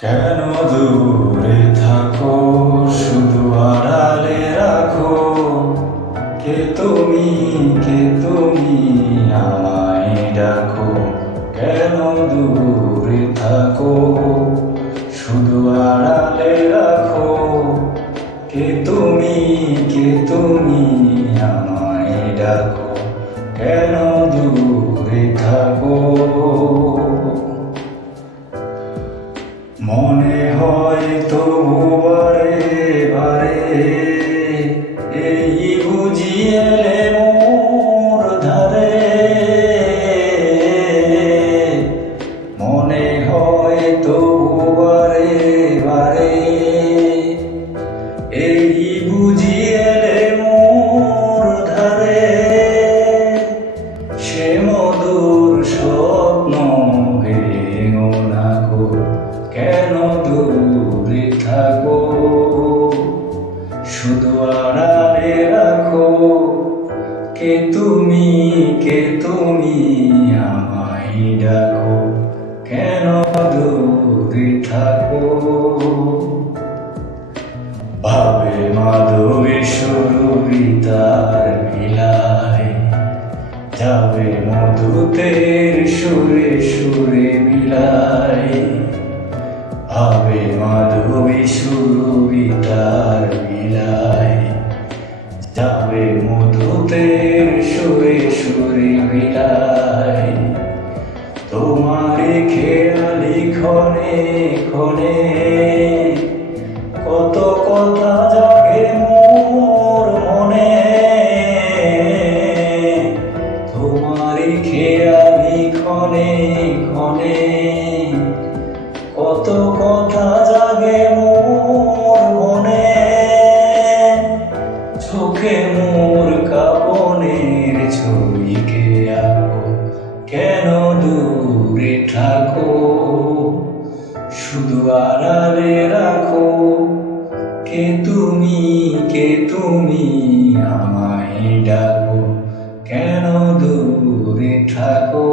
কেন দূরে থাকো, শুধু আড়ালে রাখো। কে তুমি আমায় ডাকো। কেন দূরে থাকো, শুধু আড়ালে রাখো। কে তুমি আমায় ডাকো। কেন দূরে থাকো। মনে হয় তবু বারে বারে, এই বুঝি এলে মোর ধারে। মনে হয় তবু বারে বারে, এই বুঝি এলে মোর ধারে। সে মধুর স্বপ্ন ভেঙো না গো। কেন দূরে থাকো, শুধু আড়ালে রাখো। কে তুমি আমায় ডাকো। কেন দূরে থাকো। ভাবে মাধবী সুরবিতার বিলায়, যাবে মধুতের সুরে সুরে মিলায়। ভাবে মাধবী সুরবিতার বিলায়, যাবে মধুতের সুরে সুরে মিলায়। তোমারে খেয়ালি ক্ষণে ক্ষণে, কত কথা জাগে মোর মনে। তোমারে খেয়ালি ক্ষণে ক্ষণে, কত কথা জাগে মোর মনে। চোখে মোর কাপনের ছবিকে আঁকো। কেন দূরে থাকো, শুধু আড়ালে রাখো। কে তুমি আমায় ডাকো। কেন দূরে থাকো।